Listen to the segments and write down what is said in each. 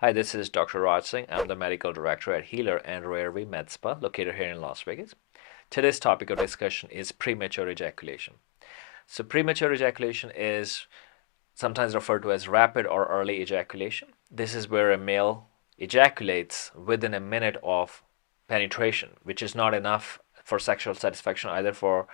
Hi, this is Dr. Raj Singh. I'm the medical director at Healer and Rare V Med Spa, located here in Las Vegas. Today's topic of discussion is premature ejaculation. So, premature ejaculation is sometimes referred to as rapid or early ejaculation. This is where a male ejaculates within a minute of penetration, which is not enough for sexual satisfaction either for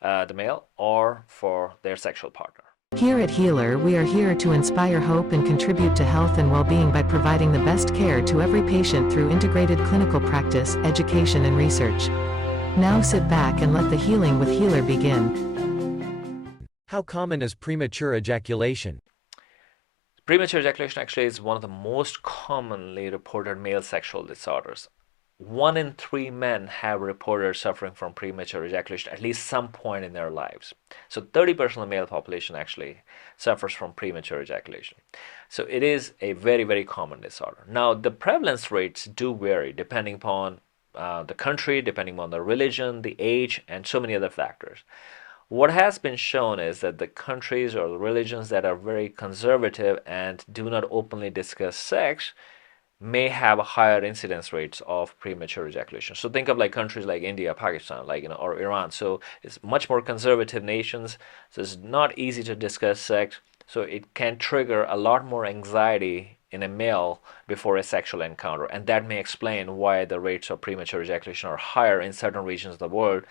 the male or for their sexual partner. Here at Healer, we are here to inspire hope and contribute to health and well-being by providing the best care to every patient through integrated clinical practice, education, and research. Now sit back and let the healing with Healer begin. How common is premature ejaculation? Premature ejaculation actually is one of the most commonly reported male sexual disorders. 1 in 3 men have reported suffering from premature ejaculation at least some point in their lives. So 30% of the male population actually suffers from premature ejaculation. So it is a very, very common disorder. Now, the prevalence rates do vary depending upon the country, depending on the religion, the age, and so many other factors. What has been shown is that the countries or the religions that are very conservative and do not openly discuss sex may have higher incidence rates of premature ejaculation. So think of like countries like India, Pakistan, or Iran. So it's much more conservative nations. So it's not easy to discuss sex. So it can trigger a lot more anxiety in a male before a sexual encounter, and that may explain why the rates of premature ejaculation are higher in certain regions of the world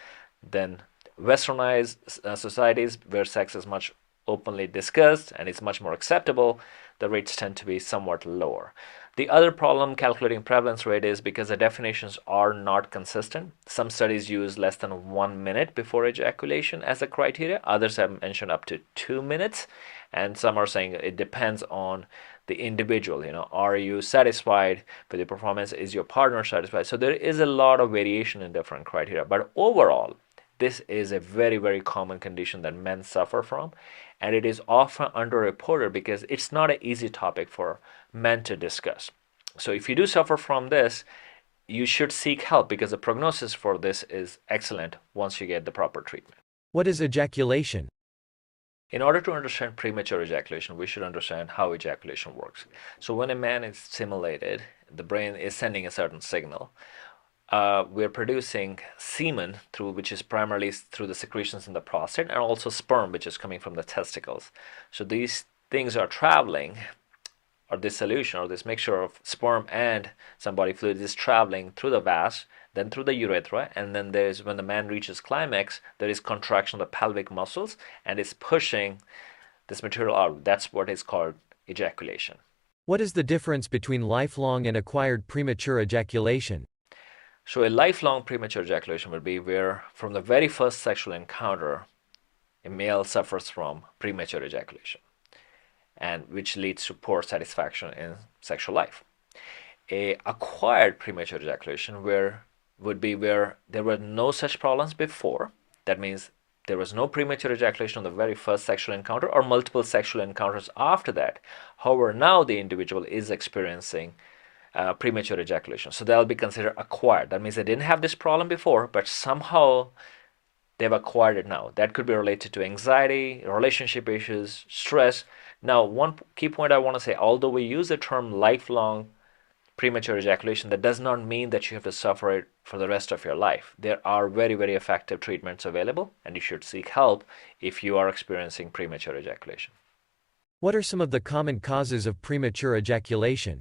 than westernized societies where sex is much openly discussed and it's much more acceptable. The rates tend to be somewhat lower. The other problem calculating prevalence rate is because the definitions are not consistent. Some studies use less than 1 minute before ejaculation as a criteria. Others have mentioned up to 2 minutes. And some are saying it depends on the individual. Are you satisfied with the performance? Is your partner satisfied? So there is a lot of variation in different criteria. But overall, this is a very, very common condition that men suffer from, and it is often underreported because it's not an easy topic for men to discuss. So if you do suffer from this, you should seek help because the prognosis for this is excellent once you get the proper treatment. What is ejaculation? In order to understand premature ejaculation, we should understand how ejaculation works. So when a man is stimulated, the brain is sending a certain signal. We're producing semen which is primarily through the secretions in the prostate, and also sperm, which is coming from the testicles. So these things are traveling, or this solution or this mixture of sperm and some body fluid is traveling through the vas, then through the urethra, and then when the man reaches climax, there is contraction of the pelvic muscles and it's pushing this material out. That's what is called ejaculation. What is the difference between lifelong and acquired premature ejaculation? So a lifelong premature ejaculation would be where from the very first sexual encounter, a male suffers from premature ejaculation, and which leads to poor satisfaction in sexual life. A acquired premature ejaculation would be where there were no such problems before. That means there was no premature ejaculation on the very first sexual encounter or multiple sexual encounters after that. However, now the individual is experiencing premature ejaculation. So they'll be considered acquired. That means they didn't have this problem before, but somehow they've acquired it now. That could be related to anxiety, relationship issues, stress. Now, one key point I want to say, although we use the term lifelong premature ejaculation, that does not mean that you have to suffer it for the rest of your life. There are very, very effective treatments available, and you should seek help if you are experiencing premature ejaculation. What are some of the common causes of premature ejaculation?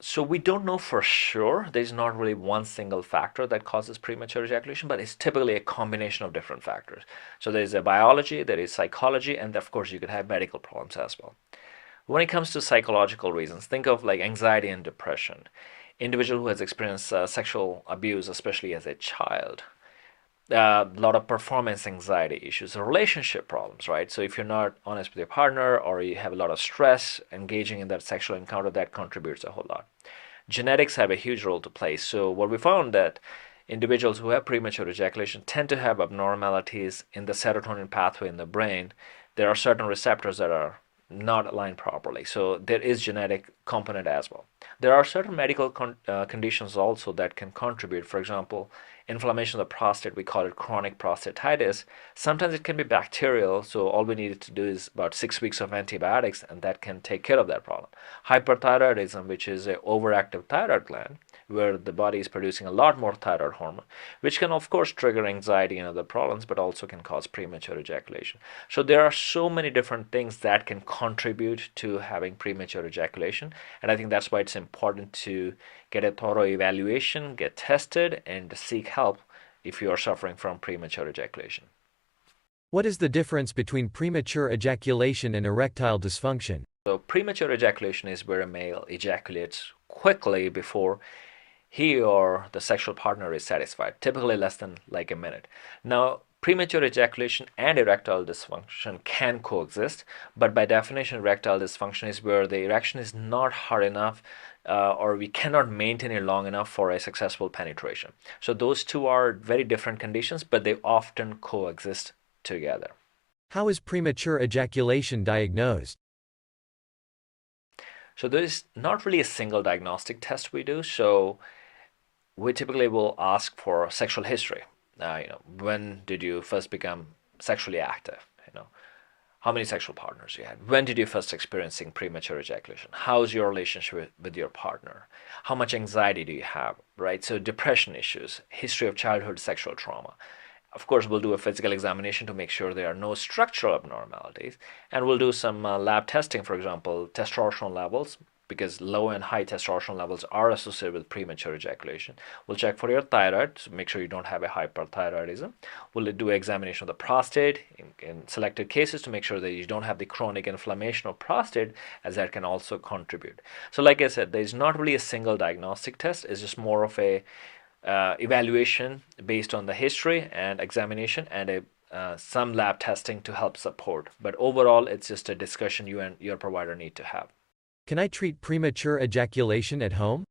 So we don't know for sure. There's not really one single factor that causes premature ejaculation, but it's typically a combination of different factors. So there's a biology, there is psychology, and of course you could have medical problems as well. When it comes to psychological reasons, think of like anxiety and depression. Individual who has experienced sexual abuse, especially as a child, a lot of performance anxiety issues, relationship problems, right? So if you're not honest with your partner or you have a lot of stress engaging in that sexual encounter, that contributes a whole lot. Genetics have a huge role to play. So what we found that individuals who have premature ejaculation tend to have abnormalities in the serotonin pathway in the brain. There are certain receptors that are not aligned properly. So there is genetic component as well. There are certain medical conditions also that can contribute. For example, inflammation of the prostate, we call it chronic prostatitis. Sometimes it can be bacterial, so all we need to do is about 6 weeks of antibiotics, and that can take care of that problem. Hyperthyroidism, which is an overactive thyroid gland, where the body is producing a lot more thyroid hormone, which can of course trigger anxiety and other problems, but also can cause premature ejaculation. So there are so many different things that can contribute to having premature ejaculation, and I think that's why it's important to get a thorough evaluation, get tested, and seek help if you are suffering from premature ejaculation. What is the difference between premature ejaculation and erectile dysfunction? So premature ejaculation is where a male ejaculates quickly before he or the sexual partner is satisfied, typically less than like a minute. Now, premature ejaculation and erectile dysfunction can coexist, but by definition, erectile dysfunction is where the erection is not hard enough or we cannot maintain it long enough for a successful penetration. So those two are very different conditions, but they often coexist together. How is premature ejaculation diagnosed? So there is not really a single diagnostic test we do. So we typically will ask for sexual history. When did you first become sexually active? How many sexual partners you had? When did you first experiencing premature ejaculation? How's your relationship with your partner? How much anxiety do you have, right? So depression issues, history of childhood sexual trauma. Of course, we'll do a physical examination to make sure there are no structural abnormalities, and we'll do some lab testing, for example, testosterone levels, because low and high testosterone levels are associated with premature ejaculation. We'll check for your thyroid to make sure you don't have a hyperthyroidism. We'll do an examination of the prostate in selected cases to make sure that you don't have the chronic inflammation of prostate, as that can also contribute. So like I said, there's not really a single diagnostic test. It's just more of a evaluation based on the history and examination and some lab testing to help support. But overall, it's just a discussion you and your provider need to have. Can I treat premature ejaculation at home?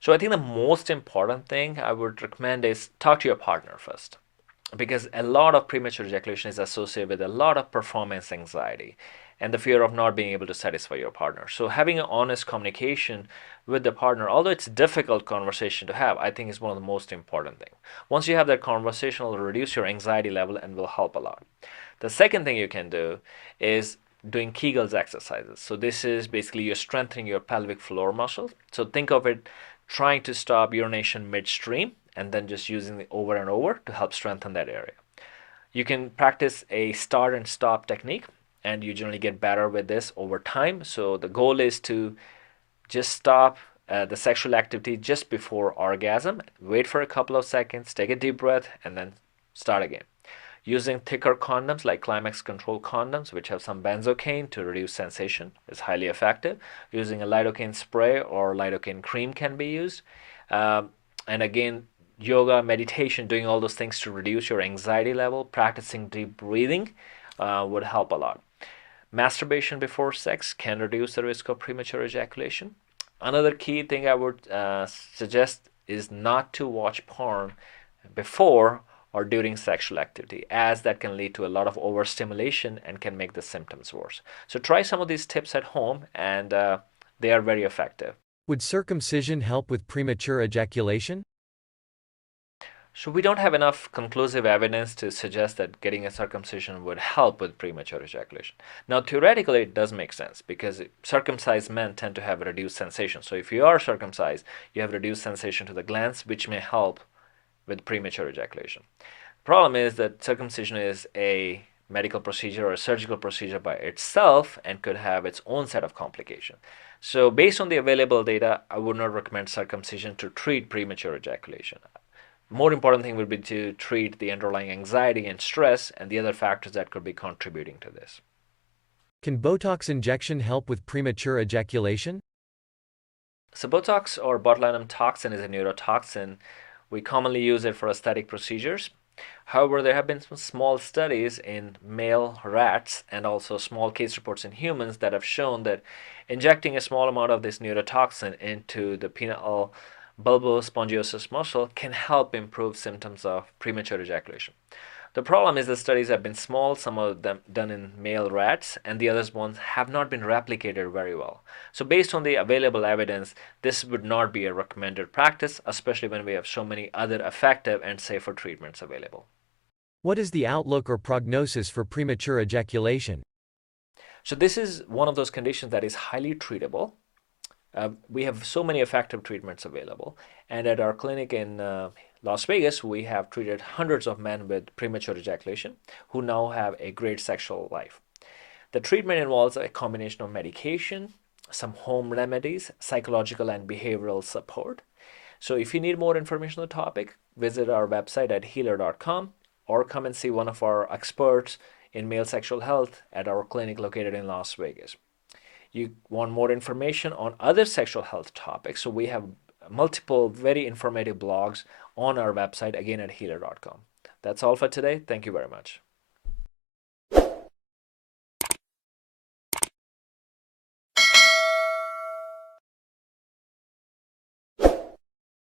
So I think the most important thing I would recommend is talk to your partner first, because a lot of premature ejaculation is associated with a lot of performance anxiety and the fear of not being able to satisfy your partner. So having an honest communication with the partner, although it's a difficult conversation to have, I think is one of the most important things. Once you have that conversation, it'll reduce your anxiety level and will help a lot. The second thing you can do is doing Kegels exercises. So this is basically you're strengthening your pelvic floor muscles. So think of it trying to stop urination midstream and then just using it over and over to help strengthen that area. You can practice a start and stop technique, and you generally get better with this over time. So the goal is to just stop the sexual activity just before orgasm, wait for a couple of seconds, take a deep breath, and then start again. Using thicker condoms like climax control condoms, which have some benzocaine to reduce sensation, is highly effective. Using a lidocaine spray or lidocaine cream can be used. And again, yoga, meditation, doing all those things to reduce your anxiety level, practicing deep breathing would help a lot. Masturbation before sex can reduce the risk of premature ejaculation. Another key thing I would suggest is not to watch porn before or during sexual activity, as that can lead to a lot of overstimulation and can make the symptoms worse. So try some of these tips at home, and they are very effective. Would circumcision help with premature ejaculation? So we don't have enough conclusive evidence to suggest that getting a circumcision would help with premature ejaculation. Now, theoretically, it does make sense because circumcised men tend to have reduced sensation. So if you are circumcised, you have reduced sensation to the glands, which may help with premature ejaculation. Problem is that circumcision is a medical procedure or a surgical procedure by itself and could have its own set of complications. So based on the available data, I would not recommend circumcision to treat premature ejaculation. More important thing would be to treat the underlying anxiety and stress and the other factors that could be contributing to this. Can Botox injection help with premature ejaculation? So Botox or botulinum toxin is a neurotoxin. We commonly use it for aesthetic procedures. However, there have been some small studies in male rats and also small case reports in humans that have shown that injecting a small amount of this neurotoxin into the penile bulbospongiosus muscle can help improve symptoms of premature ejaculation. The problem is the studies have been small, some of them done in male rats, and the other ones have not been replicated very well. So based on the available evidence, this would not be a recommended practice, especially when we have so many other effective and safer treatments available. What is the outlook or prognosis for premature ejaculation? So this is one of those conditions that is highly treatable. We have so many effective treatments available, and at our clinic in Las Vegas, we have treated hundreds of men with premature ejaculation who now have a great sexual life. The treatment involves a combination of medication, some home remedies, psychological and behavioral support. So if you need more information on the topic, visit our website at healer.com or come and see one of our experts in male sexual health at our clinic located in Las Vegas. You want more information on other sexual health topics, so we have multiple very informative blogs on our website, again at healer.com. That's all for today. Thank you very much.